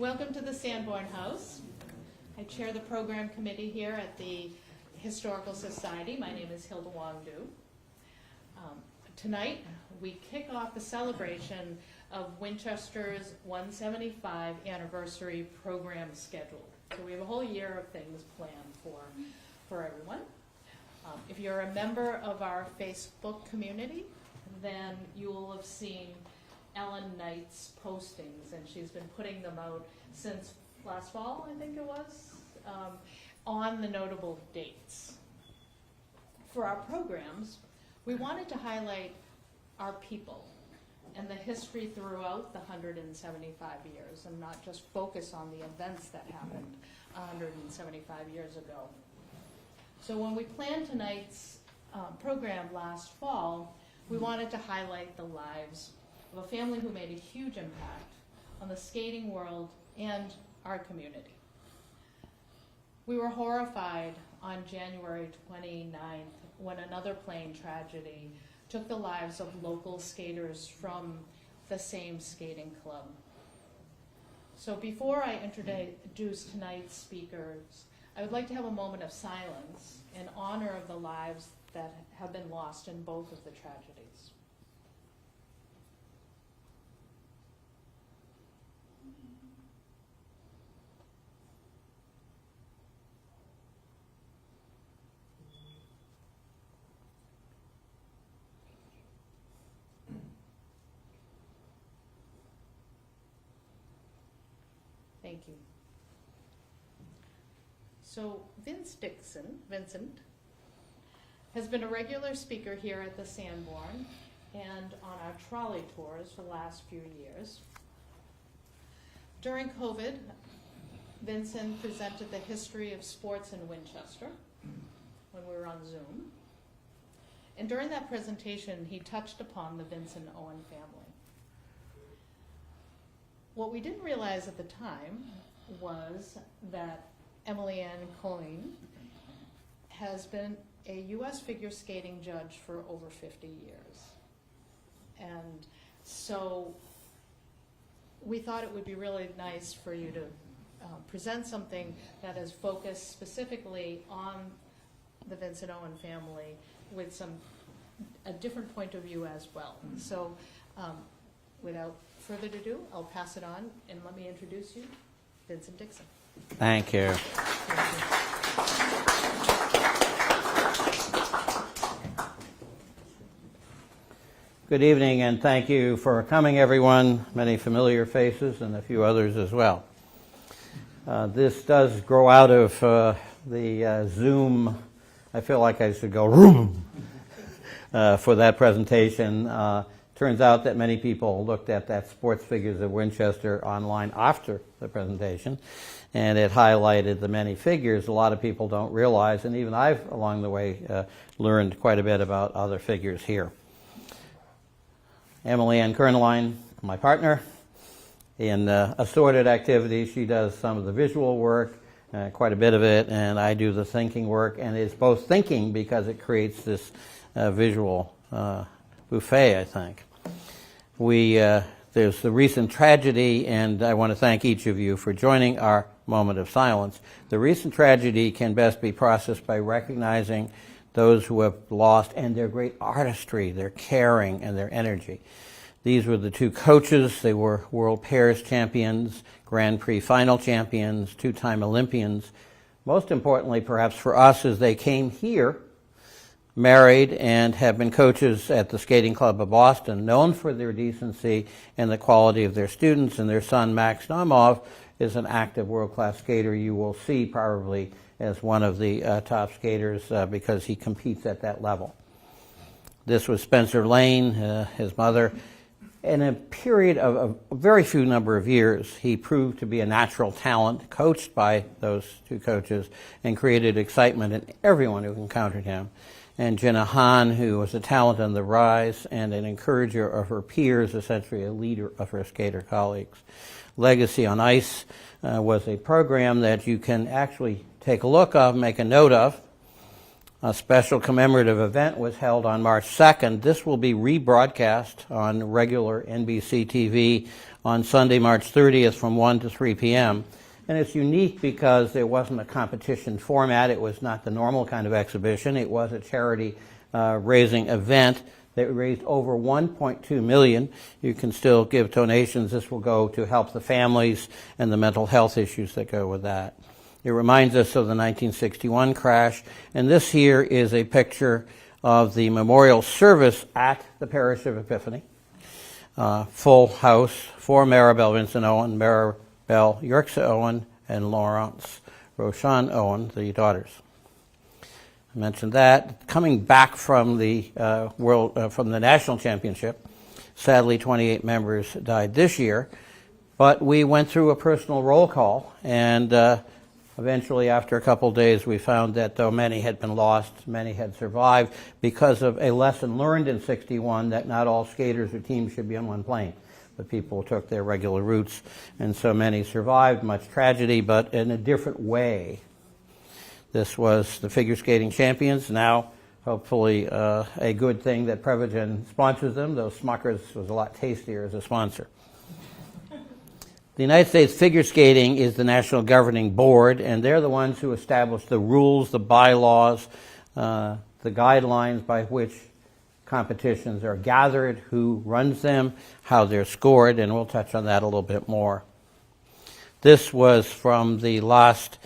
Welcome to the Sanborn House. I chair the program committee here at the Historical Society. My name is Hilda Wong-Du. Tonight, we kick off the celebration of Winchester's 175 anniversary program schedule. So we have a whole year of things planned for everyone. If you're a member of our Facebook community, then you will have seen Ellen Knight's postings, and she's been putting them out since last fall, I think it was, on the notable dates. For our programs, we wanted to highlight our people and the history throughout the 175 years and not just focus on the events that happened 175 years ago. So when we planned tonight's program last fall, we wanted to highlight the lives of a family who made a huge impact on the skating world and our community. We were horrified on January 29th when another plane tragedy took the lives of local skaters from the same skating club. So before I introduce tonight's speakers, I would like to have a moment of silence in honor of the lives that have been lost in both of the tragedies. Thank you. So Vincent, has been a regular speaker here at the Sanborn and on our trolley tours for the last few years. During COVID, Vincent presented the history of sports in Winchester when we were on Zoom. And during that presentation, he touched upon the Vinson Owen family. What we didn't realize at the time was that Emily Ann Coyne has been a U.S. figure skating judge for over 50 years. And so we thought it would be really nice for you to present something that is focused specifically on the Vincent Owen family with a different point of view as well. So without further ado, I'll pass it on, and let me introduce you, Vincent Dixon. Thank you. Good evening, and thank you for coming, everyone. Many familiar faces and a few others as well. This does grow out of the Zoom. I feel like I should go room for that presentation. Turns out that many people looked at that Sports Figures of Winchester online after the presentation, and it highlighted the many figures a lot of people don't realize, and even I've, along the way, learned quite a bit about other figures here. Emily Ann Coyne, my partner, in assorted activities. She does some of the visual work, quite a bit of it, and I do the thinking work, and it's both thinking because it creates this visual buffet, I think. There's the recent tragedy, and I want to thank each of you for joining our moment of silence. The recent tragedy can best be processed by recognizing those who have lost and their great artistry, their caring, and their energy. These were the two coaches. They were World Pairs champions, Grand Prix final champions, two-time Olympians. Most importantly, perhaps for us, is they came here married and have been coaches at the Skating Club of Boston, known for their decency and the quality of their students. And their son, Max Naumov, is an active world-class skater. You will see probably as one of the top skaters because he competes at that level. This was Spencer Lane, his mother. In a period of a very few number of years, he proved to be a natural talent, coached by those two coaches, and created excitement in everyone who encountered him. And Jenna Hahn, who was a talent on the rise and an encourager of her peers, essentially a leader of her skater colleagues. Legacy on Ice was a program that you can actually take a look of, make a note of. A special commemorative event was held on March 2nd. This will be rebroadcast on regular NBC TV on Sunday, March 30th from 1 to 3 p.m. And it's unique because there wasn't a competition format. It was not the normal kind of exhibition. It was a charity raising event that raised over $1.2 million. You can still give donations. This will go to help the families and the mental health issues that go with that. It reminds us of the 1961 crash, and this here is a picture of the memorial service at the Parish of Epiphany. Full house for Maribel Vincent Owen, Maribel Yerxa Owen, and Laurence Roshan Owen, the daughters. I mentioned that. Coming back from the from the national championship, sadly 28 members died this year, but we went through a personal roll call, and eventually, after a couple of days, we found that though many had been lost, many had survived because of a lesson learned in '61 that not all skaters or teams should be on one plane. But people took their regular routes, and so many survived. Much tragedy, but in a different way. This was the figure skating champions. Now, hopefully, a good thing that Prevagen sponsors them, though Smucker's was a lot tastier as a sponsor. The United States Figure Skating is the national governing board, and they're the ones who establish the rules, the bylaws, the guidelines by which competitions are gathered, who runs them, how they're scored, and we'll touch on that a little bit more. This was from the last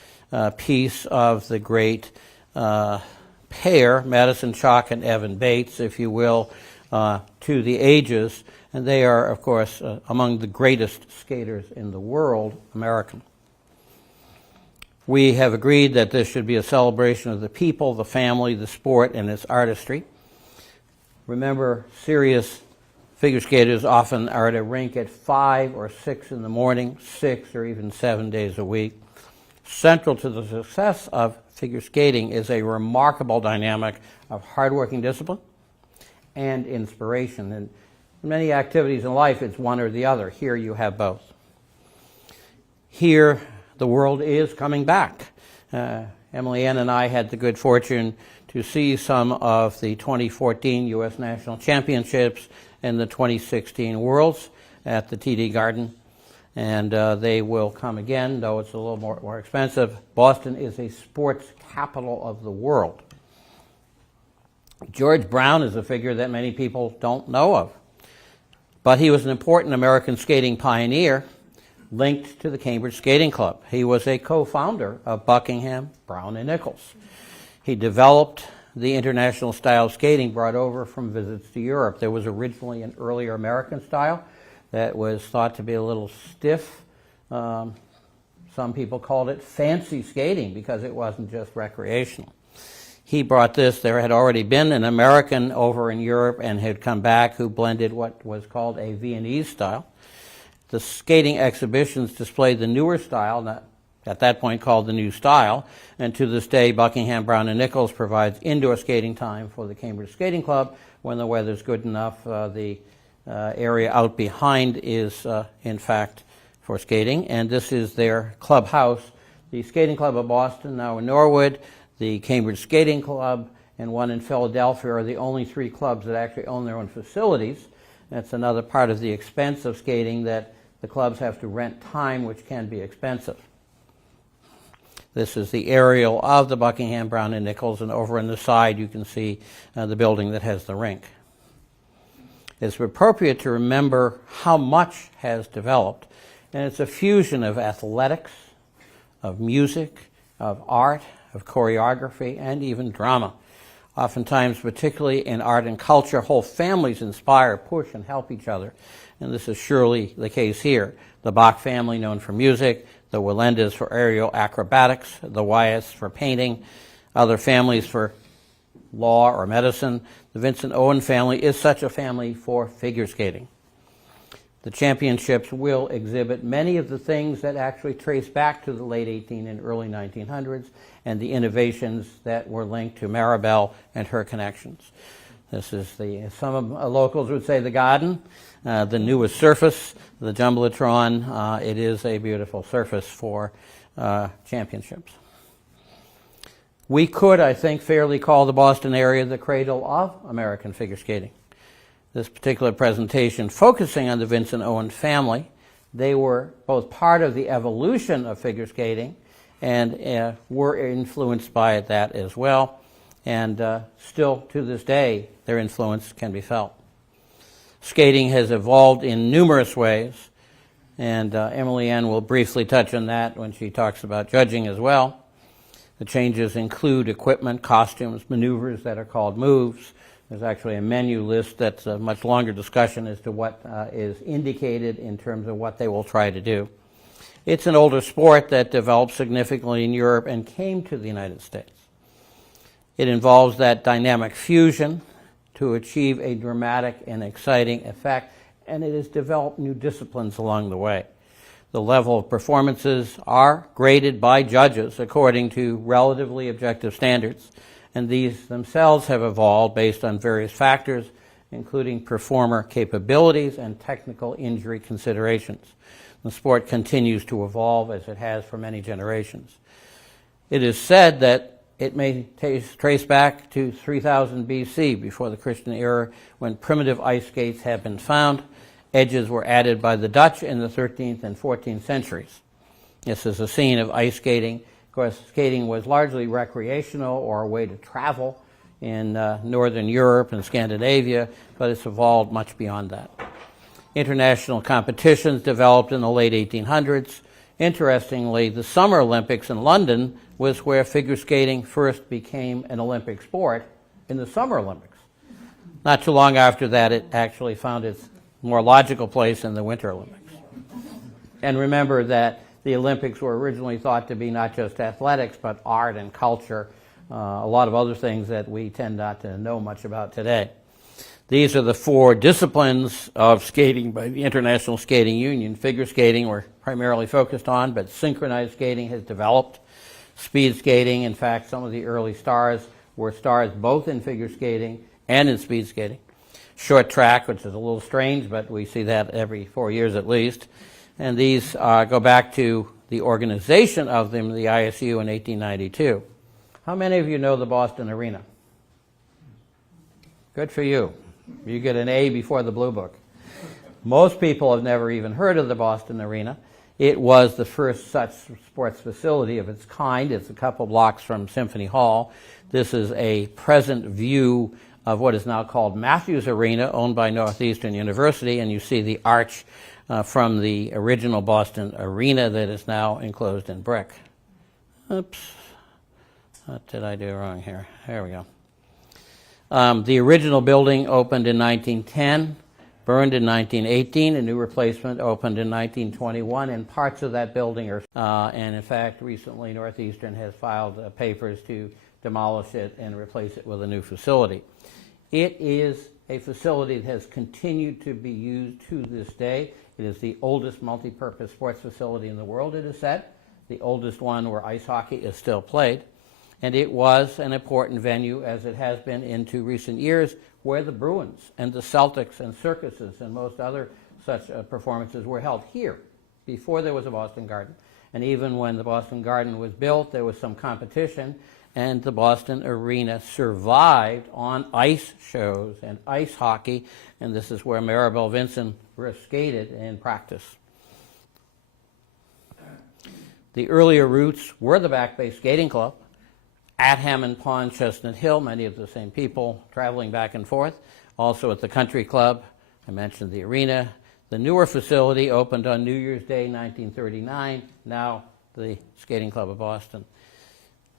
piece of the great pair, Madison Chalk and Evan Bates, if you will, to the ages. And they are, of course, among the greatest skaters in the world, American. We have agreed that this should be a celebration of the people, the family, the sport, and its artistry. Remember, serious figure skaters often are at a rink at 5 or 6 in the morning, 6 or even 7 days a week. Central to the success of figure skating is a remarkable dynamic of hardworking discipline and inspiration. And in many activities in life, it's one or the other. Here you have both. Here, the world is coming back. Emily Ann and I had the good fortune to see some of the 2014 U.S. National Championships and the 2016 Worlds at the TD Garden. And they will come again, though it's a little more expensive. Boston is a sports capital of the world. George Brown is a figure that many people don't know of. But he was an important American skating pioneer linked to the Cambridge Skating Club. He was a co-founder of Buckingham, Brown, and Nichols. He developed the international style of skating brought over from visits to Europe. There was originally an earlier American style that was thought to be a little stiff. Some people called it fancy skating because it wasn't just recreational. He brought this. There had already been an American over in Europe and had come back who blended what was called a Viennese style. The skating exhibitions displayed the newer style, not at that point called the New Style, and to this day Buckingham, Brown, and Nichols provides indoor skating time for the Cambridge Skating Club. When the weather's good enough, the area out behind is, in fact, for skating, and this is their clubhouse. The Skating Club of Boston, now in Norwood, the Cambridge Skating Club, and one in Philadelphia are the only 3 clubs that actually own their own facilities. That's another part of the expense of skating, that the clubs have to rent time, which can be expensive. This is the aerial of the Buckingham, Brown, and Nichols, and over on the side you can see the building that has the rink. It's appropriate to remember how much has developed, and it's a fusion of athletics, of music, of art, of choreography, and even drama. Oftentimes, particularly in art and culture, whole families inspire, push, and help each other. And this is surely the case here. The Bach family, known for music, the Willendas for aerial acrobatics, the Wyeths for painting, other families for law or medicine. The Vincent Owen family is such a family for figure skating. The championships will exhibit many of the things that actually trace back to the late 18 and early 1900s and the innovations that were linked to Maribel and her connections. This is some locals would say the garden, the newest surface, the Jumbotron. It is a beautiful surface for championships. We could, I think, fairly call the Boston area the cradle of American figure skating. This particular presentation focusing on the Vincent Owen family. They were both part of the evolution of figure skating and were influenced by that as well. And still to this day, their influence can be felt. Skating has evolved in numerous ways, and Emily Ann will briefly touch on that when she talks about judging as well. The changes include equipment, costumes, maneuvers that are called moves. There's actually a menu list that's a much longer discussion as to what is indicated in terms of what they will try to do. It's an older sport that developed significantly in Europe and came to the United States. It involves that dynamic fusion to achieve a dramatic and exciting effect, and it has developed new disciplines along the way. The level of performances are graded by judges according to relatively objective standards, and these themselves have evolved based on various factors, including performer capabilities and technical injury considerations. The sport continues to evolve as it has for many generations. It is said that it may trace back to 3000 BC, before the Christian era, when primitive ice skates have been found. Edges were added by the Dutch in the 13th and 14th centuries. This is a scene of ice skating. Of course, skating was largely recreational or a way to travel in Northern Europe and Scandinavia, but it's evolved much beyond that. International competitions developed in the late 1800s. Interestingly, the Summer Olympics in London was where figure skating first became an Olympic sport, in the Summer Olympics. Not too long after that, it actually found its more logical place in the Winter Olympics. And remember that the Olympics were originally thought to be not just athletics, but art and culture, a lot of other things that we tend not to know much about today. These are the four disciplines of skating by the International Skating Union. Figure skating we're primarily focused on, but synchronized skating has developed. Speed skating, in fact, some of the early stars were stars both in figure skating and in speed skating. Short track, which is a little strange, but we see that every 4 years at least. And these go back to the organization of them, the ISU, in 1892. How many of you know the Boston Arena? Good for you. You get an A before the Blue Book. Most people have never even heard of the Boston Arena. It was the first such sports facility of its kind. It's a couple blocks from Symphony Hall. This is a present view of what is now called Matthews Arena, owned by Northeastern University, and you see the arch from the original Boston Arena that is now enclosed in brick. Oops. What did I do wrong here? There we go. The original building opened in 1910, burned in 1918. A new replacement opened in 1921, and parts of that building are... and in fact, recently Northeastern has filed papers to demolish it and replace it with a new facility. It is a facility that has continued to be used to this day. It is the oldest multi-purpose sports facility in the world, it is said, the oldest one where ice hockey is still played. And it was an important venue, as it has been into recent years, where the Bruins and the Celtics and circuses and most other such performances were held here, before there was a Boston Garden. And even when the Boston Garden was built, there was some competition, and the Boston Arena survived on ice shows and ice hockey, and this is where Maribel Vinson skated in practice. The earlier roots were the Back Bay Skating Club at Hammond Pond, Chestnut Hill, many of the same people traveling back and forth. Also at the Country Club, I mentioned the arena. The newer facility opened on New Year's Day, 1939, now the Skating Club of Boston.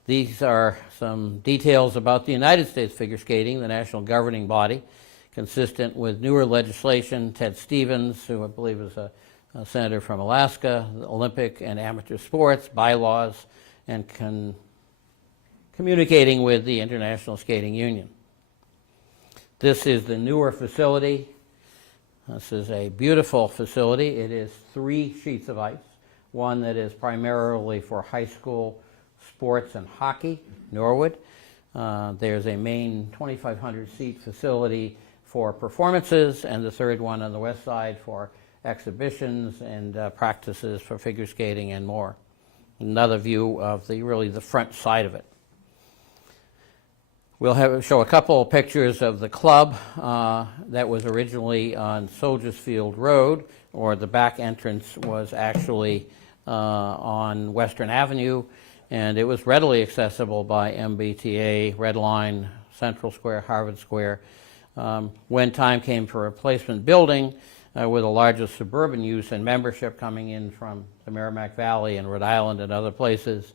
These are some details about the United States figure skating, the national governing body, consistent with newer legislation. Ted Stevens, who I believe is a senator from Alaska, the Olympic and amateur sports, bylaws, and communicating with the International Skating Union. This is the newer facility. This is a beautiful facility. It is 3 sheets of ice, one that is primarily for high school sports and hockey, Norwood. There's a main 2,500-seat facility for performances, and the third one on the west side for exhibitions and practices for figure skating and more. Another view of the front side of it. We'll show a couple of pictures of the club that was originally on Soldiers Field Road, or the back entrance was actually on Western Avenue, and it was readily accessible by MBTA, Red Line, Central Square, Harvard Square. When time came for a replacement building, with the largest suburban use and membership coming in from the Merrimack Valley and Rhode Island and other places,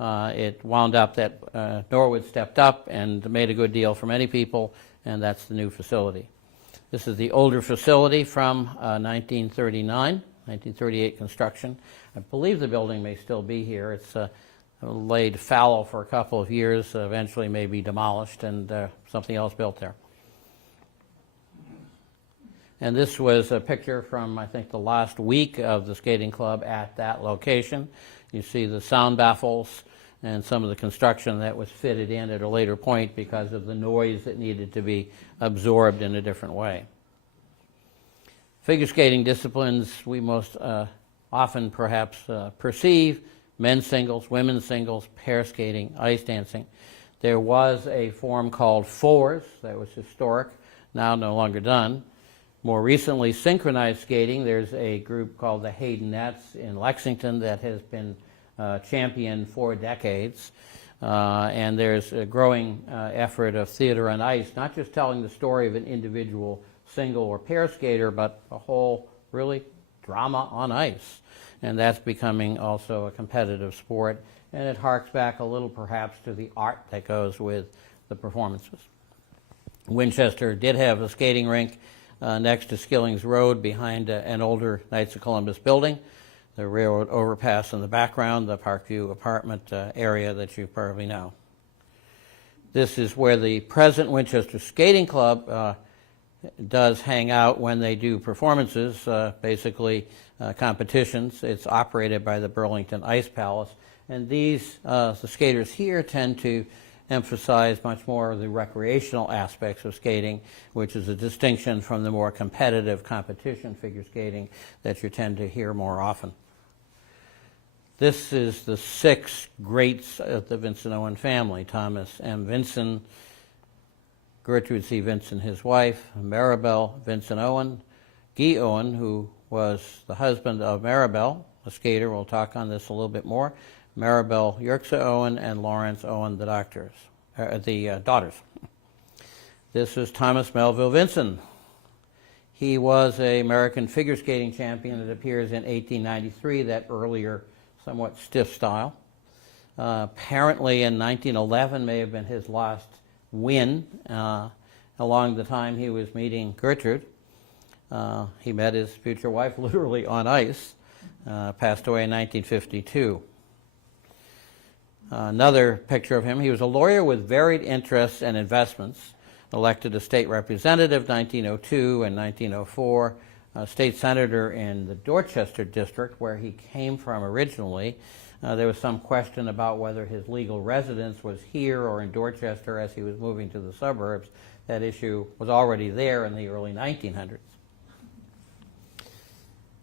it wound up that Norwood stepped up and made a good deal for many people, and that's the new facility. This is the older facility from 1938 construction. I believe the building may still be here. It's laid fallow for a couple of years, eventually may be demolished and something else built there. And this was a picture from, I think, the last week of the skating club at that location. You see the sound baffles and some of the construction that was fitted in at a later point because of the noise that needed to be absorbed in a different way. Figure skating disciplines we most often perhaps perceive: men's singles, women's singles, pair skating, ice dancing. There was a form called fours that was historic, now no longer done. More recently, synchronized skating. There's a group called the Haydenettes in Lexington that has been championed for decades. And there's a growing effort of theater on ice, not just telling the story of an individual single or pair skater, but a whole, really, drama on ice. And that's becoming also a competitive sport. And it harks back a little, perhaps, to the art that goes with the performances. Winchester did have a skating rink next to Skilling's Road behind an older Knights of Columbus building, the railroad overpass in the background, the Parkview apartment area that you probably know. This is where the present Winchester Skating Club does hang out when they do performances, basically competitions. It's operated by the Burlington Ice Palace, and these, the skaters here tend to emphasize much more of the recreational aspects of skating, which is a distinction from the more competitive competition figure skating that you tend to hear more often. This is the 6 greats of the Vincent Owen family: Thomas M. Vinson, Gertrude C. Vinson, his wife, Maribel Vincent Owen, Guy Owen, who was the husband of Maribel, a skater. We'll talk on this a little bit more. Maribel Yerxa Owen and Lawrence Owen, the daughters. This is Thomas Melville Vinson. He was an American figure skating champion. It appears in 1893, that earlier, somewhat stiff style. Apparently in 1911 may have been his last win along the time he was meeting Gertrude. He met his future wife literally on ice, passed away in 1952. Another picture of him: he was a lawyer with varied interests and investments, elected a state representative 1902 and 1904, a state senator in the Dorchester district where he came from originally. There was some question about whether his legal residence was here or in Dorchester as he was moving to the suburbs. That issue was already there in the early 1900s.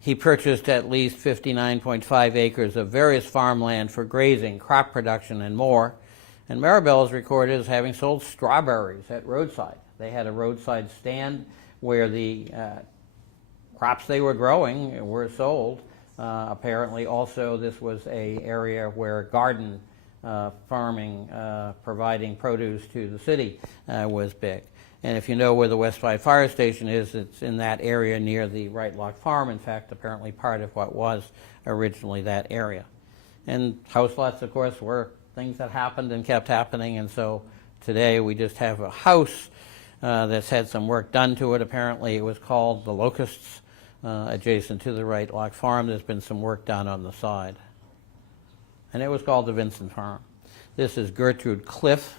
He purchased at least 59.5 acres of various farmland for grazing, crop production, and more. And Maribel is recorded as having sold strawberries at roadside. They had a roadside stand where the crops they were growing were sold. Apparently also this was an area where garden farming, providing produce to the city, was big. And if you know where the West 5 Fire Station is, it's in that area near the Right Lock Farm. In fact, apparently part of what was originally that area. And house lots, of course, were things that happened and kept happening. And so today we just have a house that's had some work done to it. Apparently it was called the Locusts, adjacent to the Right Lock Farm. There's been some work done on the side. And it was called the Vinson Farm. This is Gertrude Cliff.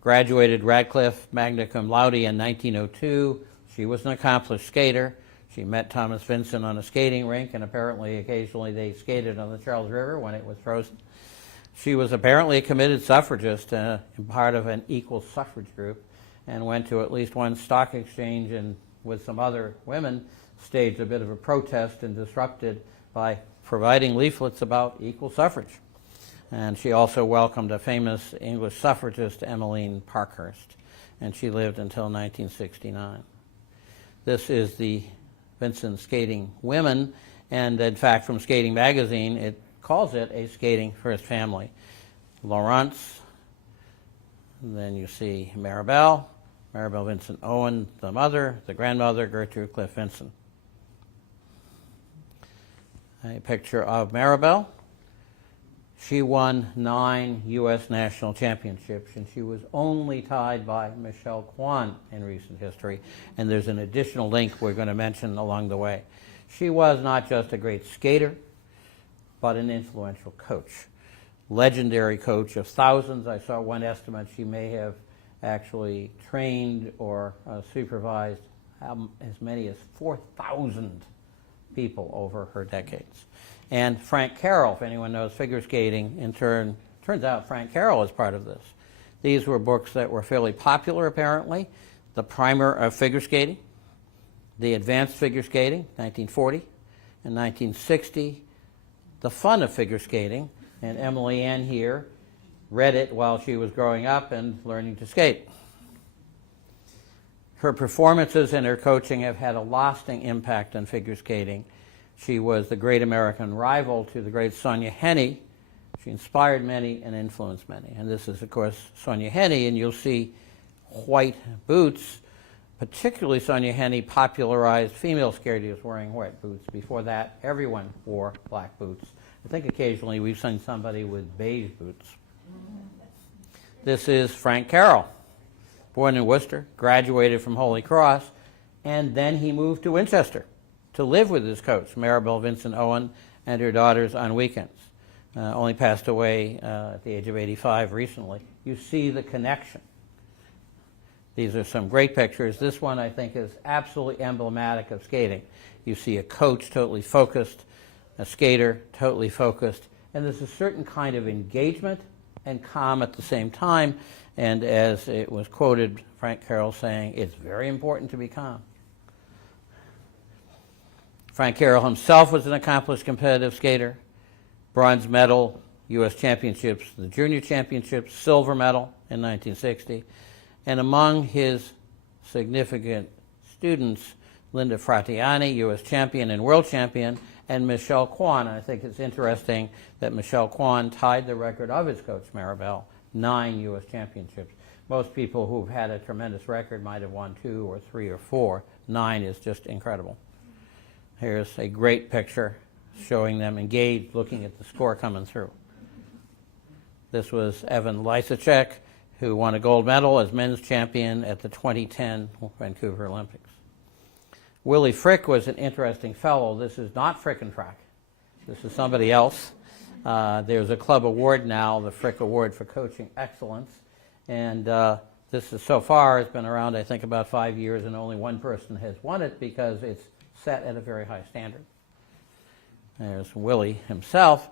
Graduated Radcliffe magna cum laude in 1902. She was an accomplished skater. She met Thomas Vinson on a skating rink, and apparently occasionally they skated on the Charles River when it was frozen. She was apparently a committed suffragist and part of an equal suffrage group, and went to at least one stock exchange and with some other women staged a bit of a protest and disrupted by providing leaflets about equal suffrage. And she also welcomed a famous English suffragist, Emmeline Parkhurst, and she lived until 1969. This is the Vinson Skating Women, and in fact, from Skating Magazine, it calls it a skating first family. Laurence, and then you see Maribel Vincent Owen, the mother, the grandmother, Gertrude Cliff Vinson. A picture of Maribel. She won 9 U.S. national championships, and she was only tied by Michelle Kwan in recent history, and there's an additional link we're going to mention along the way. She was not just a great skater, but an influential coach. Legendary coach of thousands. I saw one estimate she may have actually trained or supervised as many as 4,000 people over her decades. And Frank Carroll, if anyone knows figure skating, in turn, turns out Frank Carroll is part of this. These were books that were fairly popular, apparently. The Primer of Figure Skating, The Advanced Figure Skating, 1940, and 1960, The Fun of Figure Skating, and Emily Ann here read it while she was growing up and learning to skate. Her performances and her coaching have had a lasting impact on figure skating. She was the great American rival to the great Sonia Henney. She inspired many and influenced many. And this is, of course, Sonia Henney, and you'll see white boots. Particularly Sonia Henney popularized female skaters wearing white boots. Before that, everyone wore black boots. I think occasionally we've seen somebody with beige boots. This is Frank Carroll, born in Worcester, graduated from Holy Cross, and then he moved to Winchester to live with his coach, Maribel Vincent Owen, and her daughters on weekends. Only passed away at the age of 85 recently. You see the connection. These are some great pictures. This one, I think, is absolutely emblematic of skating. You see a coach totally focused, a skater totally focused, and there's a certain kind of engagement and calm at the same time. And as it was quoted, Frank Carroll saying, it's very important to be calm. Frank Carroll himself was an accomplished competitive skater. Bronze medal, U.S. championships, the junior championships, silver medal in 1960. And among his significant students, Linda Fratiani, U.S. champion and world champion, and Michelle Kwan. And I think it's interesting that Michelle Kwan tied the record of his coach, Maribel, 9 U.S. championships. Most people who've had a tremendous record might have won 2 or 3 or 4. 9 is just incredible. Here's a great picture showing them engaged, looking at the score coming through. This was Evan Lysacek, who won a gold medal as men's champion at the 2010 Vancouver Olympics. Willie Frick was an interesting fellow. This is not Frick and Track. This is somebody else. There's a club award now, the Frick Award for Coaching Excellence. And this is, so far, it's been around, I think, about 5 years, and only one person has won it because it's set at a very high standard. There's Willie himself.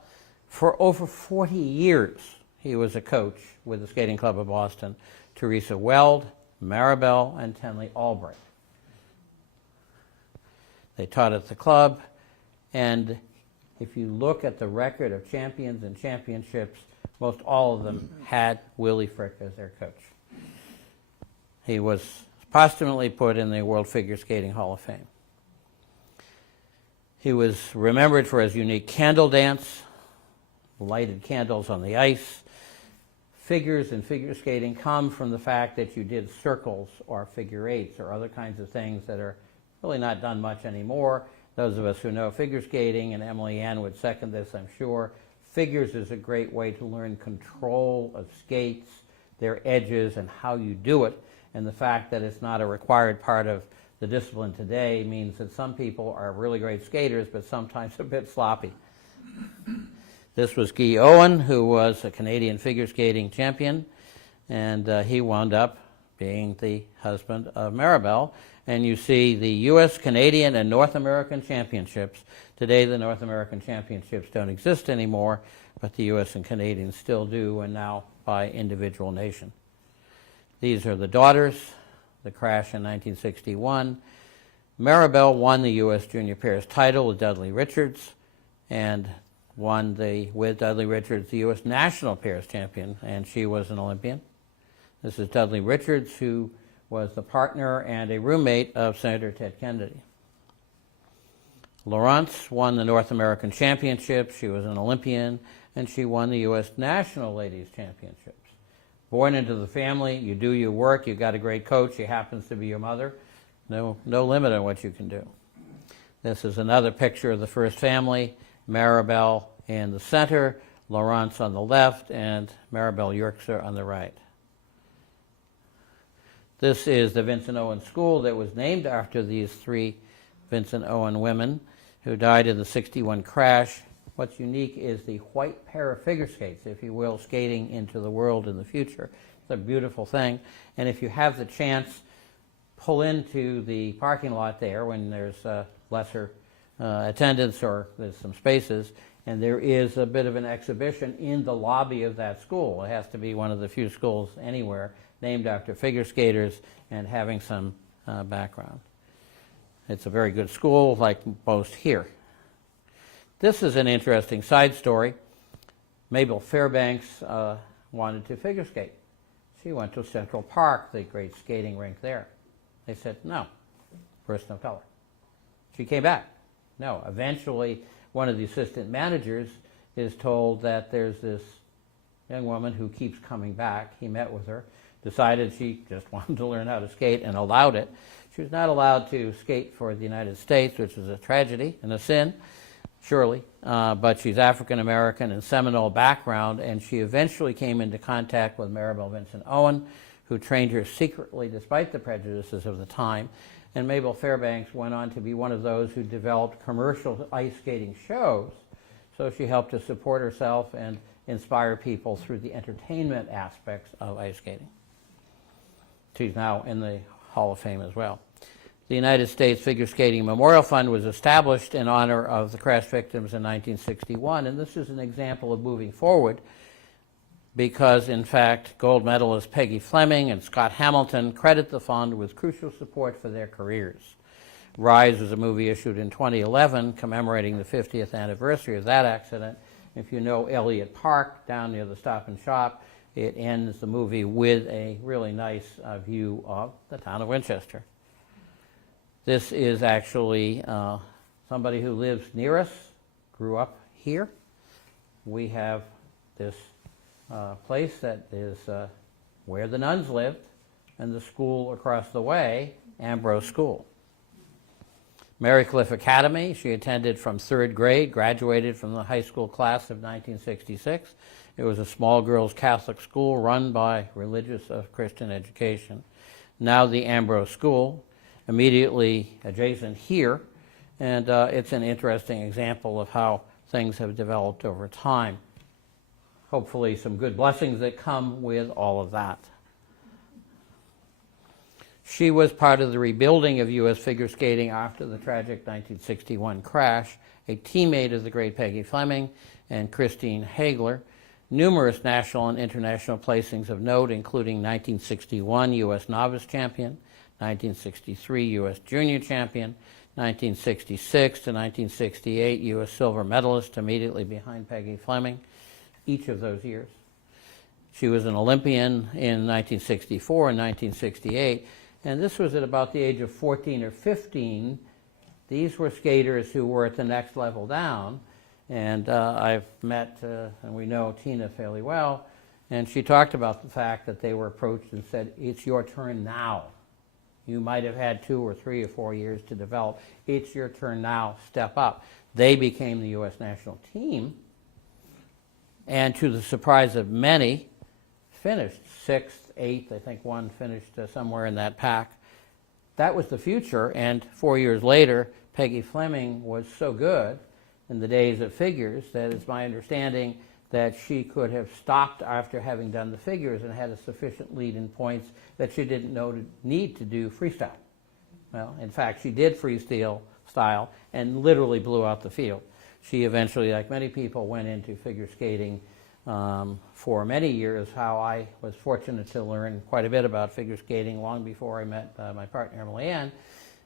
For over 40 years, he was a coach with the Skating Club of Boston. Teresa Weld, Maribel, and Tenley Albright. They taught at the club, and if you look at the record of champions and championships, most all of them had Willie Frick as their coach. He was posthumously put in the World Figure Skating Hall of Fame. He was remembered for his unique candle dance, lighted candles on the ice. Figures in figure skating come from the fact that you did circles or figure eights or other kinds of things that are really not done much anymore. Those of us who know figure skating, and Emily Ann would second this, I'm sure, figures is a great way to learn control of skates, their edges, and how you do it. And the fact that it's not a required part of the discipline today means that some people are really great skaters, but sometimes a bit sloppy. This was Guy Owen, who was a Canadian figure skating champion, and he wound up being the husband of Maribel. And you see the U.S., Canadian, and North American championships. Today, the North American championships don't exist anymore, but the U.S. and Canadians still do, and now by individual nation. These are the daughters, the crash in 1961. Maribel won the U.S. Junior Pairs title with Dudley Richards, and won with Dudley Richards, the U.S. National Pairs Champion, and she was an Olympian. This is Dudley Richards, who was the partner and a roommate of Senator Ted Kennedy. Laurence won the North American Championship. She was an Olympian, and she won the U.S. National Ladies Championships. Born into the family, you do your work, you got a great coach, she happens to be your mother. No limit on what you can do. This is another picture of the first family, Maribel in the center, Laurence on the left, and Maribel Yerkser on the right. This is the Vincent Owen School that was named after these three Vincent Owen women who died in the '61 crash. What's unique is the white pair of figure skates, if you will, skating into the world in the future. It's a beautiful thing. And if you have the chance, pull into the parking lot there when there's lesser attendance or there's some spaces, and there is a bit of an exhibition in the lobby of that school. It has to be one of the few schools anywhere named after figure skaters and having some background. It's a very good school, like most here. This is an interesting side story. Mabel Fairbanks wanted to figure skate. She went to Central Park, the great skating rink there. They said, no, person of color. She came back. No. Eventually, one of the assistant managers is told that there's this young woman who keeps coming back. He met with her, decided she just wanted to learn how to skate, and allowed it. She was not allowed to skate for the United States, which is a tragedy and a sin, surely, but she's African American and Seminole background, and she eventually came into contact with Maribel Vincent Owen, who trained her secretly despite the prejudices of the time. And Mabel Fairbanks went on to be one of those who developed commercial ice skating shows, so she helped to support herself and inspire people through the entertainment aspects of ice skating. She's now in the Hall of Fame as well. The United States Figure Skating Memorial Fund was established in honor of the crash victims in 1961, and this is an example of moving forward because, in fact, gold medalist Peggy Fleming and Scott Hamilton credit the fund with crucial support for their careers. Rise was a movie issued in 2011 commemorating the 50th anniversary of that accident. If you know Elliott Park down near the Stop and Shop, it ends the movie with a really nice view of the town of Winchester. This is actually somebody who lives near us, grew up here. We have this place that is where the nuns lived, and the school across the way, Ambrose School. Marycliffe Academy, she attended from 3rd grade, graduated from the high school class of 1966. It was a small girls' Catholic school run by religious of Christian education. Now the Ambrose School, immediately adjacent here, and it's an interesting example of how things have developed over time. Hopefully some good blessings that come with all of that. She was part of the rebuilding of U.S. figure skating after the tragic 1961 crash, a teammate of the great Peggy Fleming and Christine Hagler. Numerous national and international placings of note, including 1961 U.S. Novice Champion, 1963 U.S. Junior Champion, 1966 to 1968 U.S. Silver Medalist, immediately behind Peggy Fleming, each of those years. She was an Olympian in 1964 and 1968, and this was at about the age of 14 or 15. These were skaters who were at the next level down, and I've met, and we know Tina fairly well, and she talked about the fact that they were approached and said, it's your turn now. You might have had 2 or 3 or 4 years to develop. It's your turn now. Step up. They became the U.S. national team, and to the surprise of many, finished 6th, 8th. I think one finished somewhere in that pack. That was the future, and 4 years later, Peggy Fleming was so good in the days of figures that it's my understanding that she could have stopped after having done the figures and had a sufficient lead in points that she didn't need to do freestyle. Well, in fact, she did freestyle and literally blew out the field. She eventually, like many people, went into figure skating for many years. How I was fortunate to learn quite a bit about figure skating long before I met my partner, Emily Ann.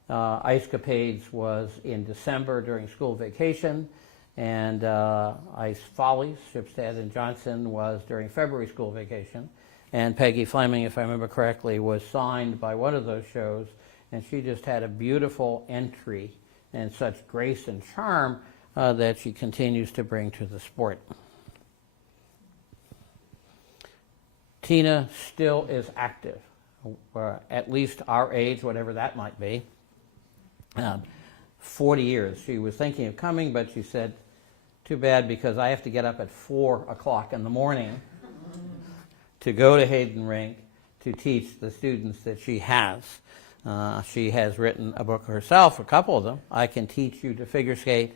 Ice Capades was in December during school vacation, And Ice Follies, Shipstead and Johnson, was during February school vacation. And Peggy Fleming, if I remember correctly, was signed by one of those shows, and she just had a beautiful entry and such grace and charm that she continues to bring to the sport. Tina still is active, at least our age, whatever that might be. 40 years. She was thinking of coming, but she said, too bad, because I have to get up at 4 o'clock in the morning to go to Hayden Rink to teach the students that she has. She has written a book herself, a couple of them. I Can Teach You to Figure Skate,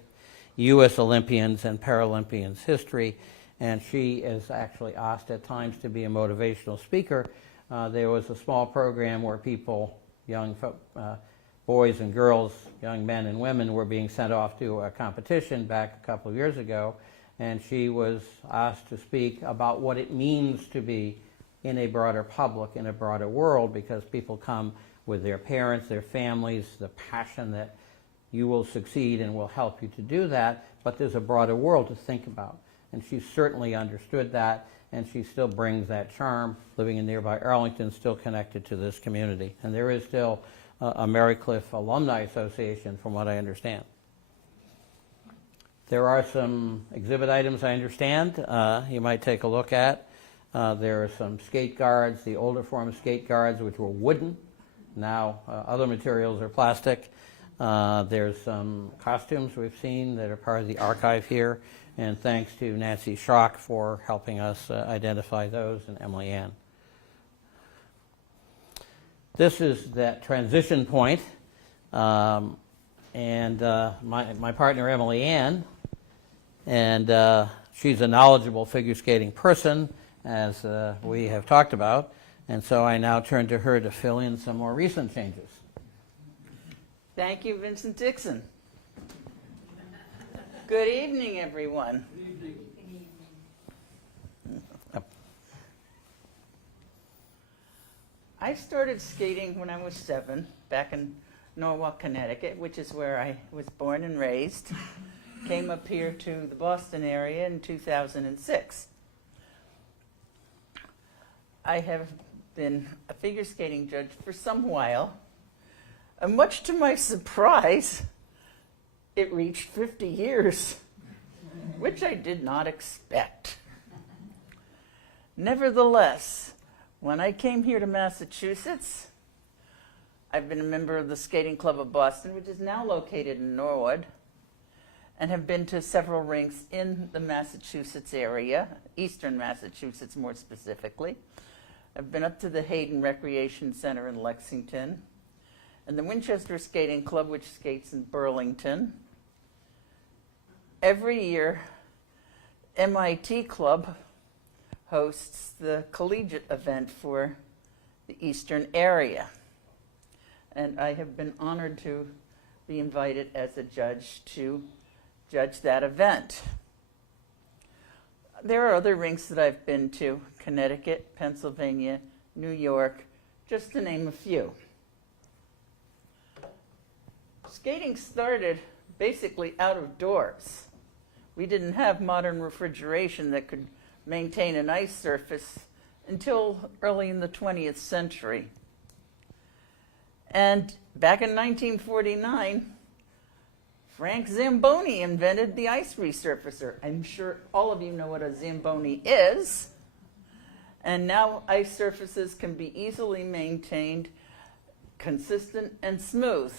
U.S. Olympians and Paralympians History, and she is actually asked at times to be a motivational speaker. There was a small program where people, young boys and girls, young men and women, were being sent off to a competition back a couple of years ago, and she was asked to speak about what it means to be in a broader public, in a broader world, because people come with their parents, their families, the passion that you will succeed and will help you to do that, but there's a broader world to think about. And she certainly understood that, and she still brings that charm, living in nearby Arlington, still connected to this community. And there is still a Marycliff Alumni Association, from what I understand. There are some exhibit items I understand you might take a look at. There are some skate guards, the older form of skate guards, which were wooden. Now other materials are plastic. There's some costumes we've seen that are part of the archive here, and thanks to Nancy Schock for helping us identify those, and Emily Ann. This is that transition point, and my partner Emily Ann, and she's a knowledgeable figure skating person, as we have talked about, and so I now turn to her to fill in some more recent changes. Thank you, Vincent Dixon. Good evening, everyone. Good evening. I started skating when I was 7, back in Norwalk, Connecticut, which is where I was born and raised. Came up here to the Boston area in 2006. I have been a figure skating judge for some while. And much to my surprise, it reached 50 years, which I did not expect. Nevertheless, when I came here to Massachusetts, I've been a member of the Skating Club of Boston, which is now located in Norwood, and have been to several rinks in the Massachusetts area, eastern Massachusetts more specifically. I've been up to the Hayden Recreation Center in Lexington, and the Winchester Skating Club, which skates in Burlington. Every year, MIT Club hosts the collegiate event for the eastern area. And I have been honored to be invited as a judge to judge that event. There are other rinks that I've been to: Connecticut, Pennsylvania, New York, just to name a few. Skating started basically out of doors. We didn't have modern refrigeration that could maintain an ice surface until early in the 20th century. And back in 1949, Frank Zamboni invented the ice resurfacer. I'm sure all of you know what a Zamboni is. And now ice surfaces can be easily maintained, consistent and smooth.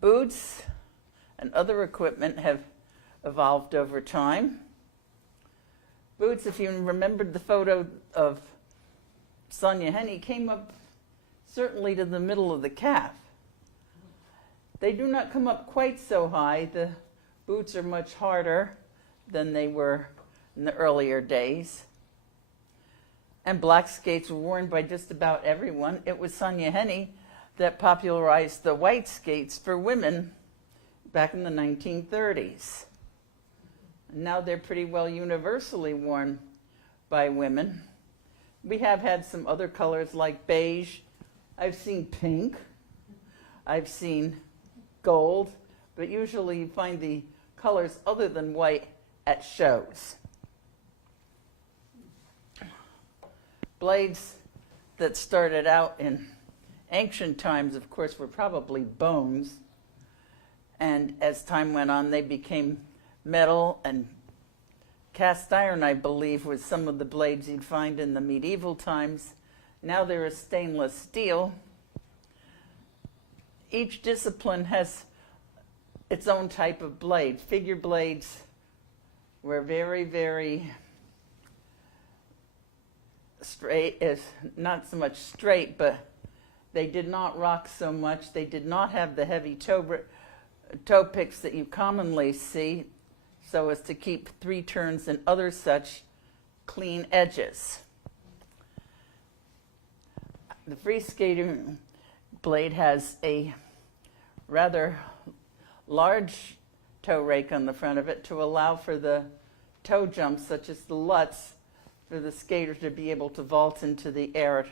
Boots and other equipment have evolved over time. Boots, if you remembered the photo of Sonia Henne, came up certainly to the middle of the calf. They do not come up quite so high. The boots are much harder than they were in the earlier days. And black skates were worn by just about everyone. It was Sonia Henne that popularized the white skates for women back in the 1930s. Now they're pretty well universally worn by women. We have had some other colors like beige. I've seen pink. I've seen gold, but usually you find the colors other than white at shows. Blades that started out in ancient times, of course, were probably bones. And as time went on, they became metal, and cast iron, I believe, was some of the blades you'd find in the medieval times. Now there is stainless steel. Each discipline has its own type of blade. Figure blades were very, very straight, is not so much straight, but they did not rock so much. They did not have the heavy toe picks that you commonly see, so as to keep 3 turns and other such clean edges. The free skating blade has a rather large toe rake on the front of it to allow for the toe jumps, such as the luts, for the skater to be able to vault into the air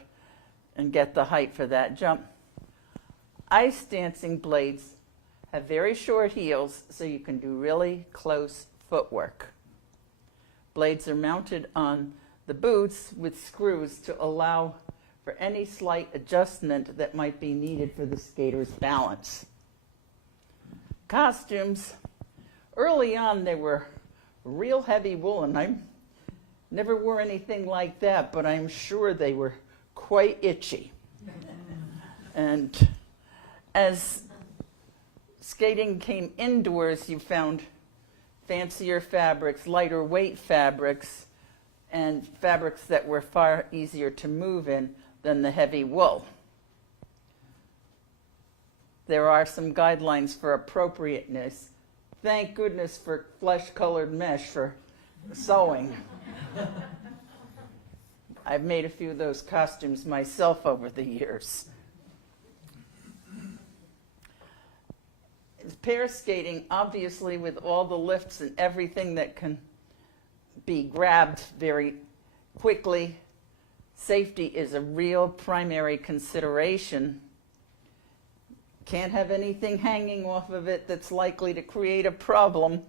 and get the height for that jump. Ice dancing blades have very short heels, so you can do really close footwork. Blades are mounted on the boots with screws to allow for any slight adjustment that might be needed for the skater's balance. Costumes, early on they were real heavy woolen. I never wore anything like that, but I'm sure they were quite itchy. And as skating came indoors, you found fancier fabrics, lighter weight fabrics, and fabrics that were far easier to move in than the heavy wool. There are some guidelines for appropriateness. Thank goodness for flesh-colored mesh for sewing. I've made a few of those costumes myself over the years. Pair skating, obviously, with all the lifts and everything that can be grabbed very quickly, safety is a real primary consideration. Can't have anything hanging off of it that's likely to create a problem.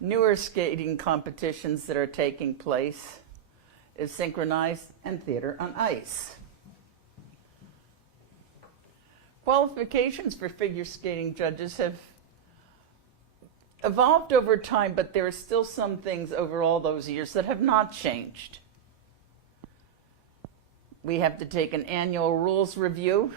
Newer skating competitions that are taking place is synchronized and theater on ice. Qualifications for figure skating judges have evolved over time, but there are still some things over all those years that have not changed. We have to take an annual rules review.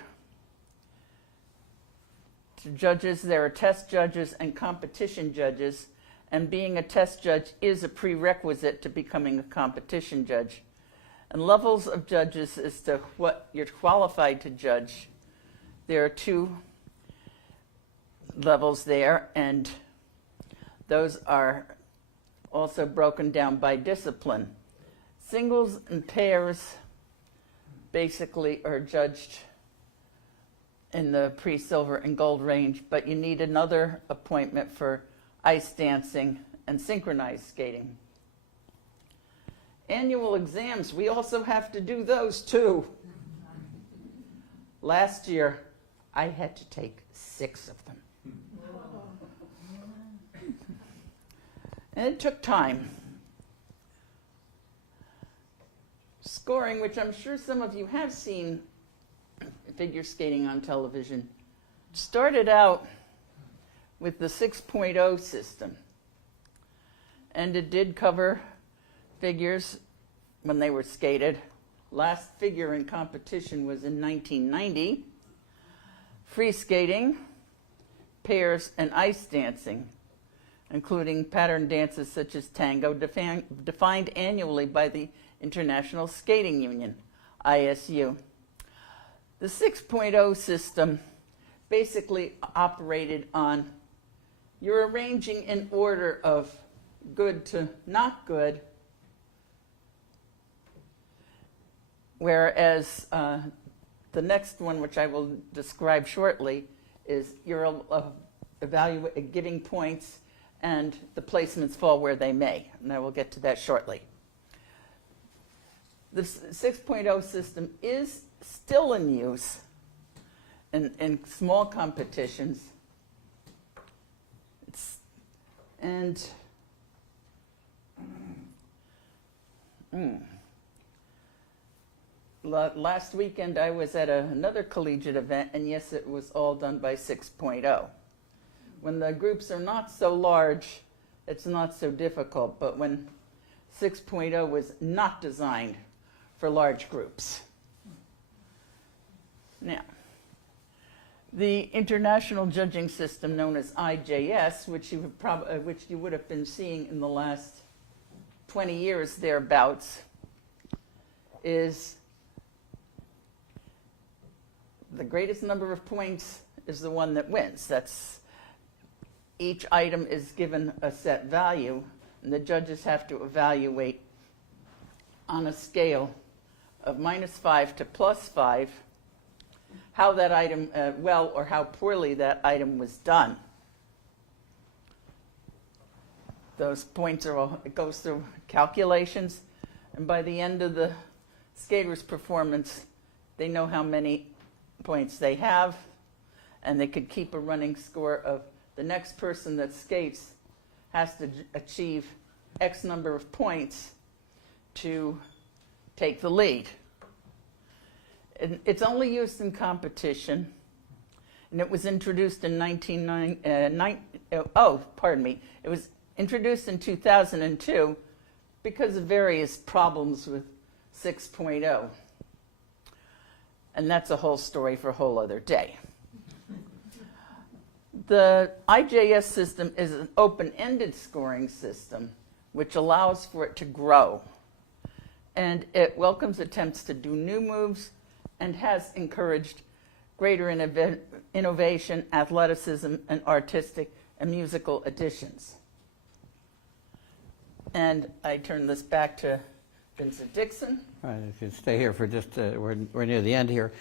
To judges, there are test judges and competition judges, and being a test judge is a prerequisite to becoming a competition judge. And levels of judges as to what you're qualified to judge. There are 2 levels there, and those are also broken down by discipline. Singles and pairs basically are judged in the pre-silver and gold range, but you need another appointment for ice dancing and synchronized skating. Annual exams, we also have to do those too. Last year, I had to take 6 of them. And it took time. Scoring, which I'm sure some of you have seen figure skating on television, started out with the 6.0 system. And it did cover figures when they were skated. Last figure in competition was in 1990. Free skating, pairs, and ice dancing, including pattern dances such as tango, defined annually by the International Skating Union, ISU. The 6.0 system basically operated on you're arranging in order of good to not good, whereas the next one, which I will describe shortly, is you're giving points and the placements fall where they may, and I will get to that shortly. The 6.0 system is still in use in small competitions. Last weekend I was at another collegiate event, and yes, it was all done by 6.0. When the groups are not so large, it's not so difficult, but when 6.0 was not designed for large groups. Now, the international judging system known as IJS, which you would have been seeing in the last 20 years thereabouts, is the greatest number of points is the one that wins. That's each item is given a set value, and the judges have to evaluate on a scale of -5 to +5 how that item, well or how poorly that item was done. Those points are all, it goes through calculations, and by the end of the skater's performance, they know how many points they have, and they could keep a running score of the next person that skates has to achieve X number of points to take the lead. And it's only used in competition, and it was introduced in It was introduced in 2002 because of various problems with 6.0. And that's a whole story for a whole other day. The IJS system is an open-ended scoring system which allows for it to grow. And it welcomes attempts to do new moves and has encouraged greater innovation, athleticism, and artistic and musical additions. And I turn this back to Vincent Dixon. All right, if you stay here for just, we're near the end here.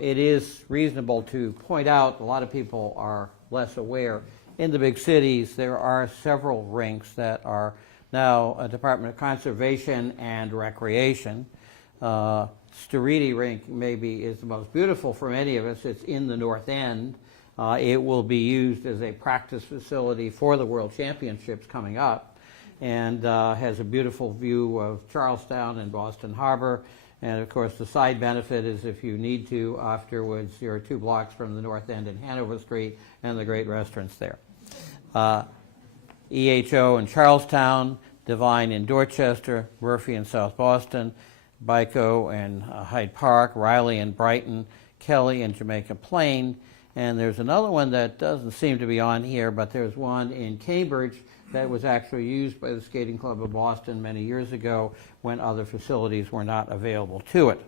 It is reasonable to point out, a lot of people are less aware, in the big cities there are several rinks that are now a Department of Conservation and Recreation. Sturity Rink maybe is the most beautiful for many of us. It's in the North End. It will be used as a practice facility for the World Championships coming up, and has a beautiful view of Charlestown and Boston Harbor. And of course the side benefit is if you need to afterwards, you're 2 blocks from the North End and Hanover Street and the great restaurants there. EHO in Charlestown, Divine in Dorchester, Murphy in South Boston, Bico and Hyde Park, Riley in Brighton, Kelly in Jamaica Plain, and there's another one that doesn't seem to be on here, but there's one in Cambridge that was actually used by the Skating Club of Boston many years ago when other facilities were not available to it.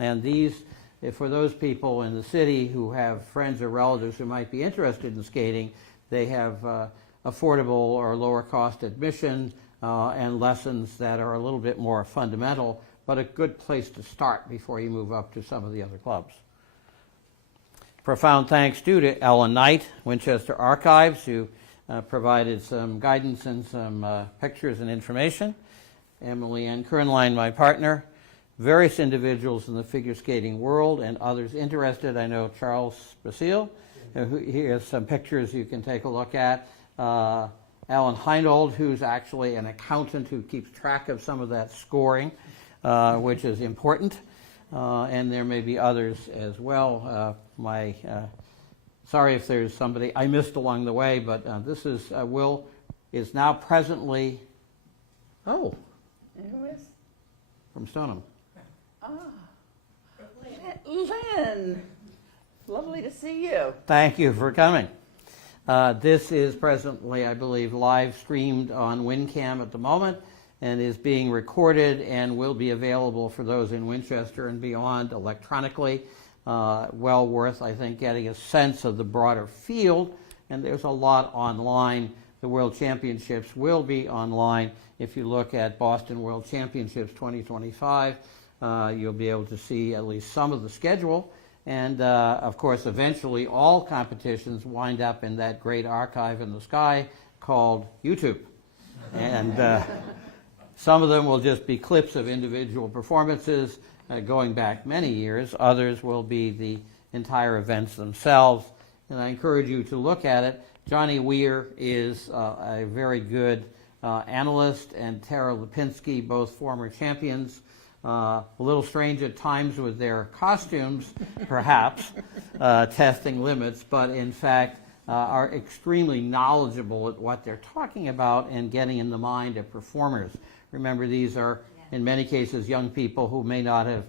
And these, for those people in the city who have friends or relatives who might be interested in skating, they have affordable or lower cost admission and lessons that are a little bit more fundamental, but a good place to start before you move up to some of the other clubs. Profound thanks due to Ellen Knight, Winchester Archives, who provided some guidance and some pictures and information. Emily Ann Kernline, my partner. Various individuals in the figure skating world and others interested. I know Charles Basile. Here's some pictures you can take a look at. Alan Heinold, who's actually an accountant who keeps track of some of that scoring, which is important. And there may be others as well. Sorry if there's somebody I missed along the way, but this is Will is now presently, Who is? from Stoneham. Lynn, lovely to see you. Thank you for coming. This is presently, I believe, live streamed on WinCam at the moment and is being recorded and will be available for those in Winchester and beyond electronically. Well worth, I think, getting a sense of the broader field, and there's a lot online. The World Championships will be online. If you look at Boston World Championships 2025, you'll be able to see at least some of the schedule. And of course, eventually all competitions wind up in that great archive in the sky called YouTube. And some of them will just be clips of individual performances going back many years. Others will be the entire events themselves. And I encourage you to look at it. Johnny Weir is a very good analyst, and Tara Lipinski, both former champions. A little strange at times with their costumes, perhaps, testing limits, but in fact are extremely knowledgeable at what they're talking about and getting in the mind of performers. Remember, these are, in many cases, young people who may not have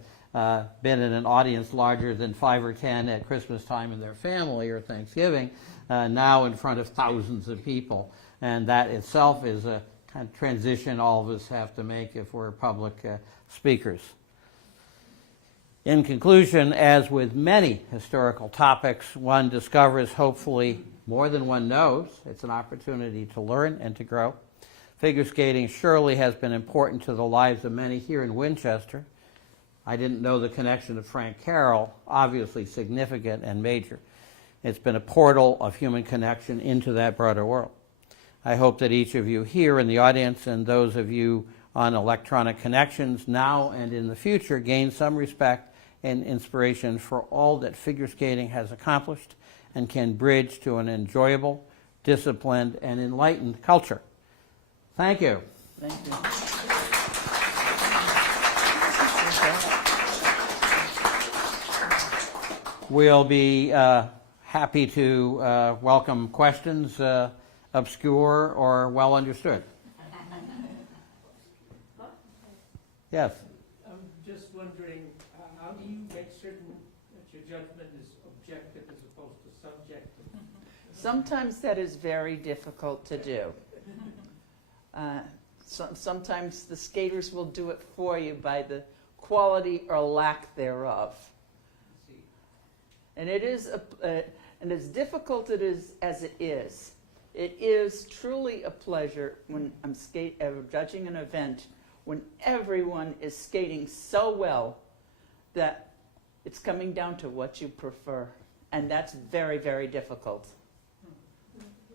been in an audience larger than 5 or 10 at Christmas time in their family or Thanksgiving, now in front of thousands of people. And that itself is a kind of transition all of us have to make if we're public speakers. In conclusion, as with many historical topics, one discovers hopefully more than one knows. It's an opportunity to learn and to grow. Figure skating surely has been important to the lives of many here in Winchester. I didn't know the connection to Frank Carroll, obviously significant and major. It's been a portal of human connection into that broader world. I hope that each of you here in the audience and those of you on electronic connections now and in the future gain some respect and inspiration for all that figure skating has accomplished and can bridge to an enjoyable, disciplined, and enlightened culture. Thank you. Thank you. We'll be happy to welcome questions, obscure or well understood. Yes. I'm just wondering, how do you make certain that your judgment is objective as opposed to subjective? Sometimes that is very difficult to do. Sometimes the skaters will do it for you by the quality or lack thereof. And it is, and as difficult as it is truly a pleasure when I'm judging an event when everyone is skating so well that it's coming down to what you prefer. And that's very, very difficult.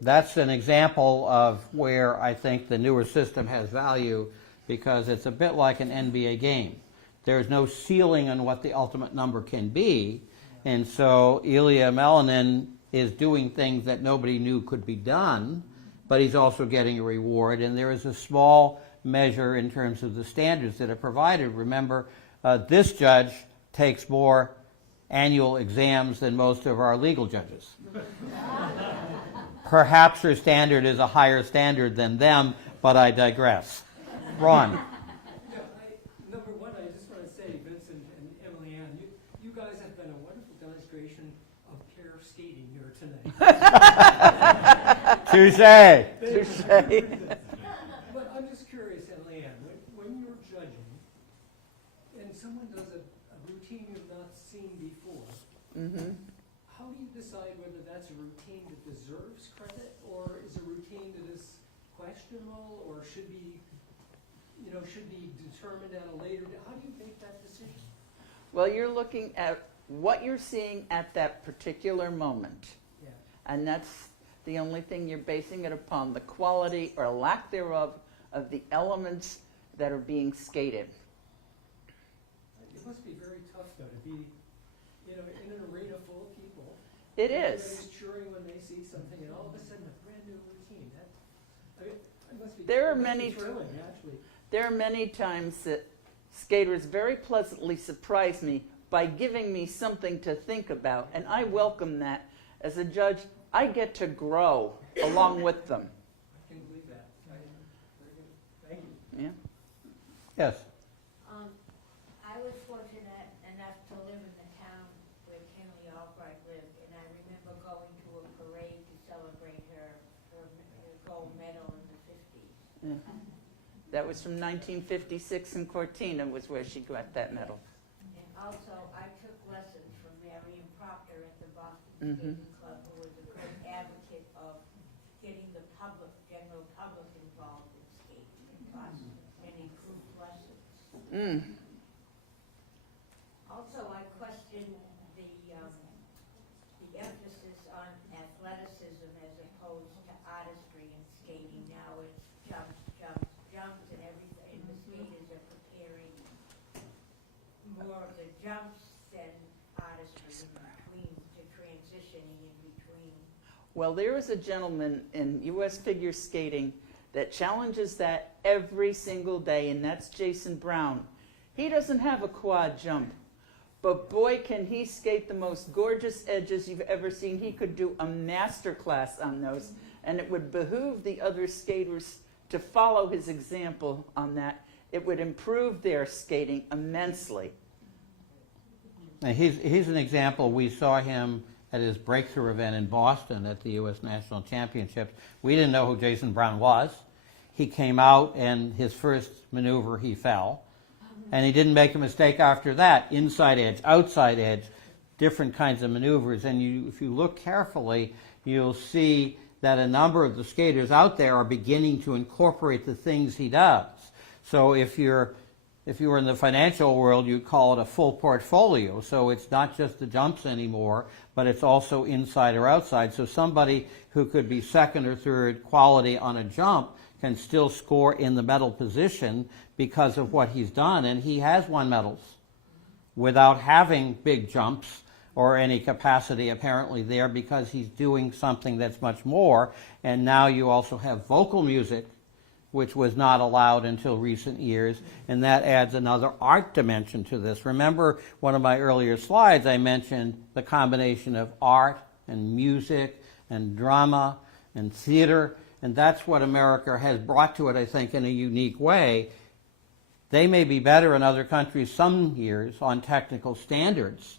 That's an example of where I think the newer system has value, because it's a bit like an NBA game. There's no ceiling on what the ultimate number can be, and so Ilya Melinin is doing things that nobody knew could be done, but he's also getting a reward, and there is a small measure in terms of the standards that are provided. Remember, this judge takes more annual exams than most of our legal judges. Perhaps her standard is a higher standard than them, but I digress. Ron. Number one, I just want to say, Vincent and Emily Ann, you guys have been a wonderful demonstration of pair skating here tonight. Touche. Touche. But I'm just curious, Emily Ann, when you're judging and someone does a routine you've not seen before, how do you decide whether that's a routine that deserves credit, or is a routine that is questionable, or should be determined at a later date? How do you make that decision? Well, you're looking at what you're seeing at that particular moment. Yeah. And that's the only thing you're basing it upon, the quality or lack thereof of the elements that are being skated. It must be very tough, though, to be, in an arena full of people. It Everybody's is. cheering when they see something, and all of a sudden, a brand new routine. It must be. There are it must be many thrilling, actually. There are many times that skaters very pleasantly surprise me by giving me something to think about, and I welcome that. As a judge, I get to grow along with them. I can believe that. Very good. Thank you. Yeah. Yes. I was fortunate enough to live in the town where Kenley Albright lived, and I remember going to a parade to celebrate her gold medal in the 50s. Yeah. That was from 1956 in Cortina was where she got that medal. And also, I took lessons from Marion Proctor at the Boston Skating Club, who was a great advocate of getting the general public involved in skating, and taught many group lessons. Also, I question the emphasis on athleticism as opposed to artistry in skating. Now it's jumps, and everything. And the skaters are preparing more of the jumps than artistry in between. Well, there is a gentleman in U.S. figure skating that challenges that every single day, and that's Jason Brown. He doesn't have a quad jump, but boy, can he skate the most gorgeous edges you've ever seen. He could do a master class on those, and it would behoove the other skaters to follow his example on that. It would improve their skating immensely. Now, he's an example. We saw him at his breakthrough event in Boston at the U.S. National Championships. We didn't know who Jason Brown was. He came out, and his first maneuver, he fell. And he didn't make a mistake after that. Inside edge, outside edge, different kinds of maneuvers. And if you look carefully, you'll see that a number of the skaters out there are beginning to incorporate the things he does. So if you were in the financial world, you'd call it a full portfolio. So it's not just the jumps anymore, but it's also inside or outside. So somebody who could be second or third quality on a jump can still score in the medal position because of what he's done. And he has won medals without having big jumps or any capacity apparently there, because he's doing something that's much more. And now you also have vocal music, which was not allowed until recent years, and that adds another art dimension to this. Remember one of my earlier slides, I mentioned the combination of art and music and drama and theater, and that's what America has brought to it, I think, in a unique way. They may be better in other countries some years on technical standards,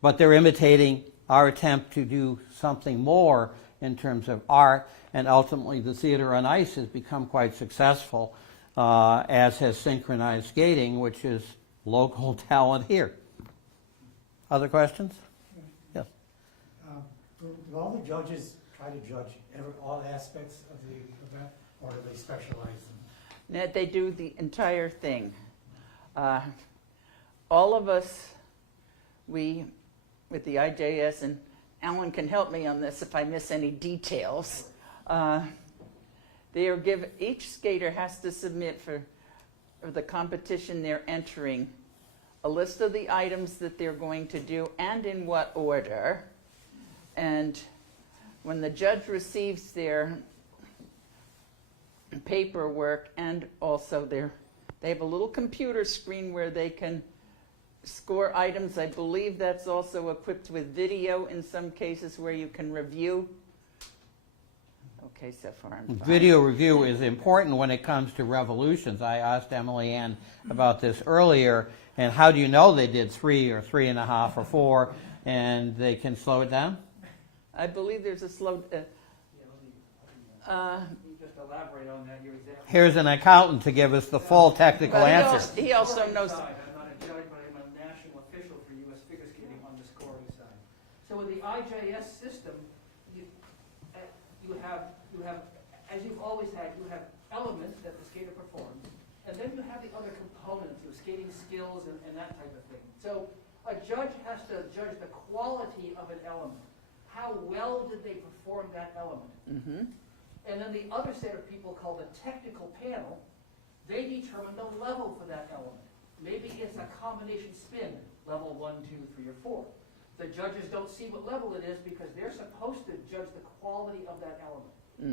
but they're imitating our attempt to do something more in terms of art, and ultimately the theater on ice has become quite successful, as has synchronized skating, which is local talent here. Other questions? Yes. Do all the judges try to judge all aspects of the event, or do they specialize in? Ned, they do the entire thing. All of us, with the IJS, and Alan can help me on this if I miss any details, they are given, each skater has to submit for the competition they're entering a list of the items that they're going to do and in what order. And when the judge receives their paperwork, and also they have a little computer screen where they can score items. I believe that's also equipped with video in some cases where you can review. Okay, so far I'm fine. Video review is important when it comes to revolutions. I asked Emily Ann about this earlier, and how do you know they did 3 or 3.5 or 4, and they can slow it down? I believe there's a slow... Just elaborate on that, your example. Here's an accountant to give us the full technical But answer. he also knows... I'm not a judge, but I'm a national official for U.S. figure skating on the scoring side. So with the IJS system, you have, as you've always had, you have elements that the skater performs, and then you have the other components, your skating skills and that type of thing. So a judge has to judge the quality of an element. How well did they perform that element? Mm-hmm. And then the other set of people called the technical panel, they determine the level for that element. Maybe it's a combination spin, level 1, 2, 3, or 4. The judges don't see what level it is because they're supposed to judge the quality of that element.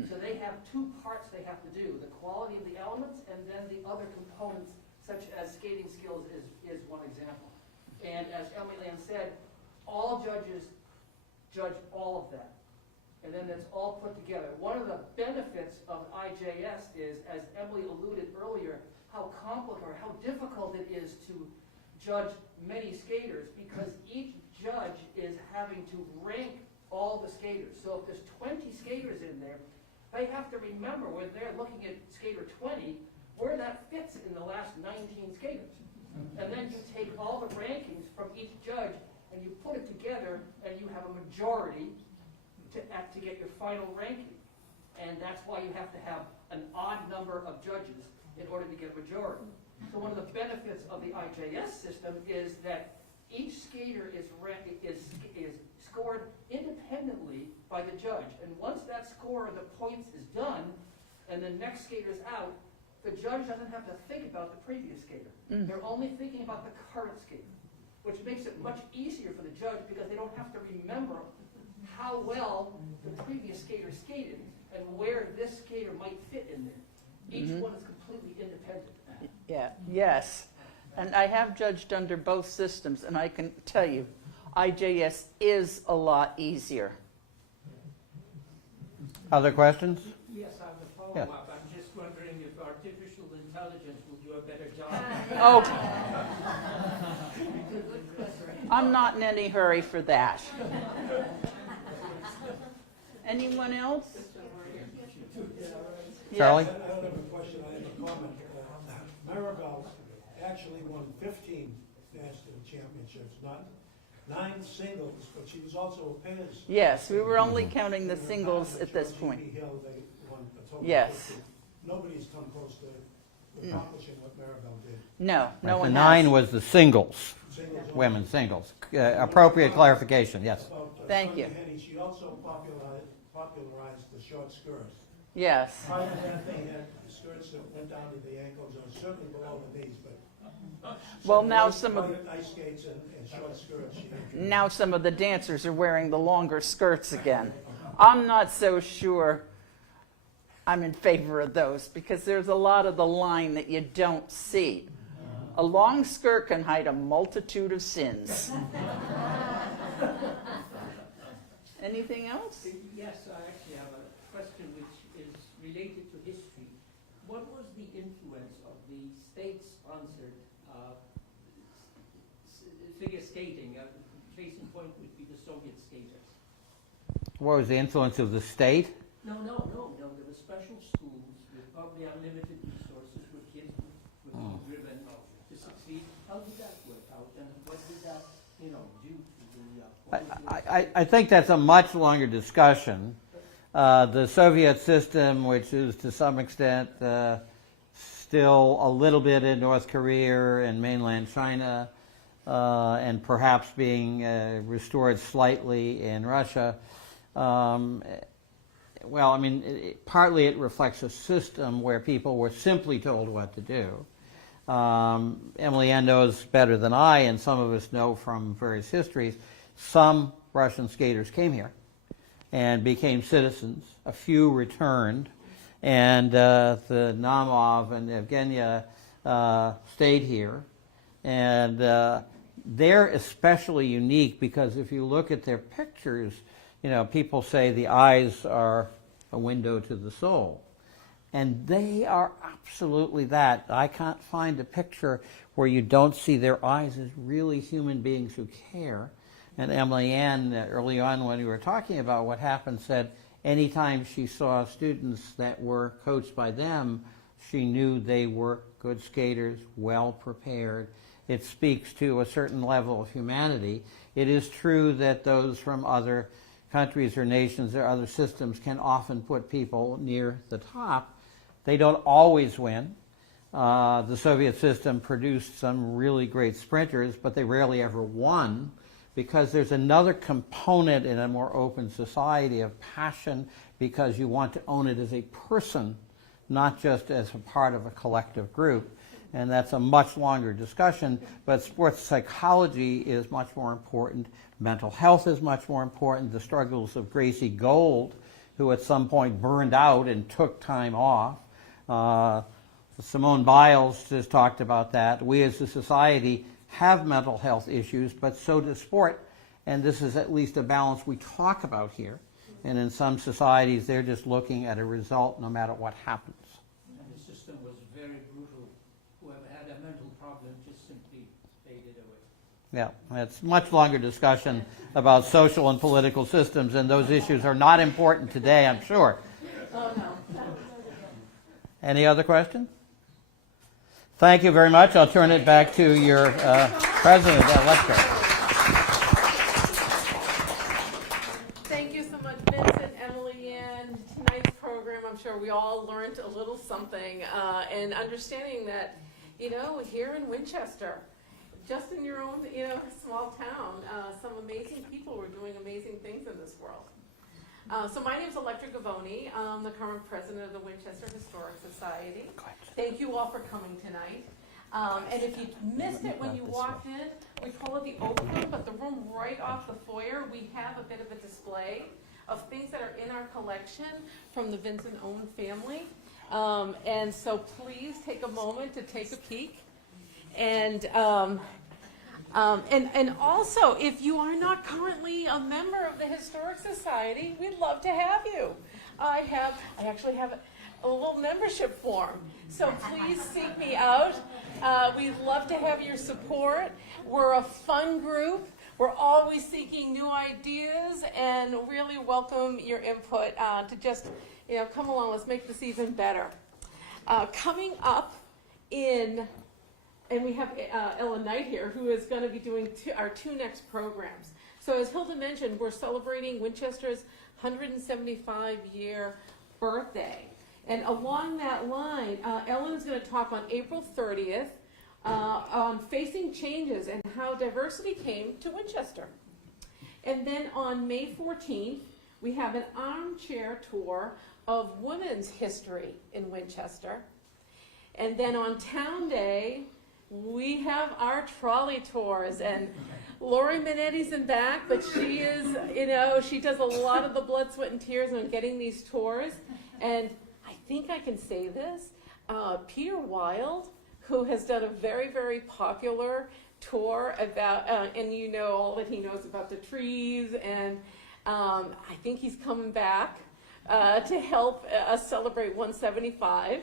So they have 2 parts they have to do, the quality of the elements and then the other components, such as skating skills is one example. And as Emily Ann said, all judges judge all of that. And then it's all put together. One of the benefits of IJS is, as Emily alluded earlier, how complicated or how difficult it is to judge many skaters, because each judge is having to rank all the skaters. So if there's 20 skaters in there, they have to remember when they're looking at skater 20, where that fits in the last 19 skaters. And then you take all the rankings from each judge and you put it together and you have a majority to get your final ranking. And that's why you have to have an odd number of judges in order to get a majority. So one of the benefits of the IJS system is that each skater is scored independently by the judge. And once that score of the points is done and the next skater's out, the judge doesn't have to think about the previous skater. They're only thinking about the current skater, which makes it much easier for the judge because they don't have to remember how well the previous skater skated and where this skater might fit in there. Each one is completely independent. Yeah, yes. And I have judged under both systems, and I can tell you, IJS is a lot easier. Other questions? Yes, I have a follow-up. I'm just wondering if artificial intelligence will do a better job. Oh, I'm not in any hurry for that. Anyone else? Charlie? I don't have a question, I have a comment. Maribel actually won 15 national championships, not 9 singles, but she was also a pairs. Yes, we were only counting the singles at this point. Hill, they won a total of Yes. 50. Nobody's come close to accomplishing what Maribel did. No, no The one 9 has. was the singles, Singles only. women's singles. Appropriate clarification, yes. About, Thank Sonia you. Henney, she also popularized the short skirts. Yes. Prior to that, they had skirts that went down to the ankles, or certainly below the knees, but. Well, now white- some of white ice skates and short skirts. she introduced. Now some of the dancers are wearing the longer skirts again. I'm not so sure I'm in favor of those because there's a lot of the line that you don't see. A long skirt can hide a multitude of sins. Anything else? Yes, I actually have a question which is related to history. What was the influence of the state-sponsored figure skating? Case in point would be the Soviet skaters. What was the influence of the state? No. There were special schools with probably unlimited resources where kids would be driven to succeed. How did that work out, and what did that, do to the? I think that's a much longer discussion. The Soviet system, which is to some extent still a little bit in North Korea and mainland China, and perhaps being restored slightly in Russia. Partly it reflects a system where people were simply told what to do. Emily Ann knows better than I, and some of us know from various histories, some Russian skaters came here and became citizens. A few returned, and the Namov and Evgenia stayed here. And they're especially unique because if you look at their pictures, people say the eyes are a window to the soul. And they are absolutely that. I can't find a picture where you don't see their eyes as really human beings who care. And Emily Ann, early on when we were talking about what happened, said anytime she saw students that were coached by them, she knew they were good skaters, well prepared. It speaks to a certain level of humanity. It is true that those from other countries or nations or other systems can often put people near the top. They don't always win. The Soviet system produced some really great sprinters, but they rarely ever won because there's another component in a more open society of passion because you want to own it as a person, not just as a part of a collective group. And that's a much longer discussion, but sports psychology is much more important. Mental health is much more important. The struggles of Gracie Gold, who at some point burned out and took time off. Simone Biles just talked about that. We as a society have mental health issues, but so does sport. And this is at least a balance we talk about here. And in some societies, they're just looking at a result no matter what happens. And the system was very brutal. Whoever had a mental problem just simply faded away. Yeah, it's a much longer discussion about social and political systems, and those issues are not important today, I'm sure. Oh, no. Any other questions? Thank you very much. I'll turn it back to your president-elect. Thank you so much, Vincent, Emily Ann. Tonight's program, I'm sure we all learned a little something, and understanding that, here in Winchester, just in your own, small town, some amazing people were doing amazing things in this world. So my name is Electra Gavoni. I'm the current president of the Winchester Historic Society. Thank you all for coming tonight. And if you missed it when you walked in, we call it the open room, but the room right off the foyer, we have a bit of a display of things that are in our collection from the Vincent Owen family. And so please take a moment to take a peek. And also, if you are not currently a member of the Historic Society, we'd love to have you. I actually have a little membership form, so please seek me out. We'd love to have your support. We're a fun group. We're always seeking new ideas and really welcome your input to just, come along. Let's make this even better. Coming up and we have Ellen Knight here, who is going to be doing our two next programs. So as Hilda mentioned, we're celebrating Winchester's 175-year birthday. And along that line, Ellen's going to talk on April 30th on facing changes and how diversity came to Winchester. And then on May 14th, we have an armchair tour of women's history in Winchester. And then on Town Day, we have our trolley tours, and Lori Minetti's in back, but she is, she does a lot of the blood, sweat, and tears on getting these tours. And I think I can say this, Peter Wilde, who has done a very, very popular tour about, and all that he knows about the trees, and I think he's coming back to help us celebrate 175.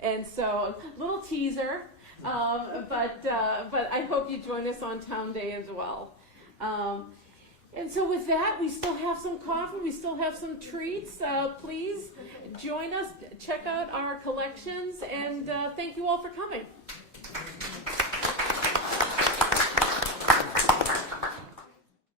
And so, a little teaser. But I hope you join us on Town Day as well. And so with that, we still have some coffee, we still have some treats. Please join us, check out our collections, and thank you all for coming.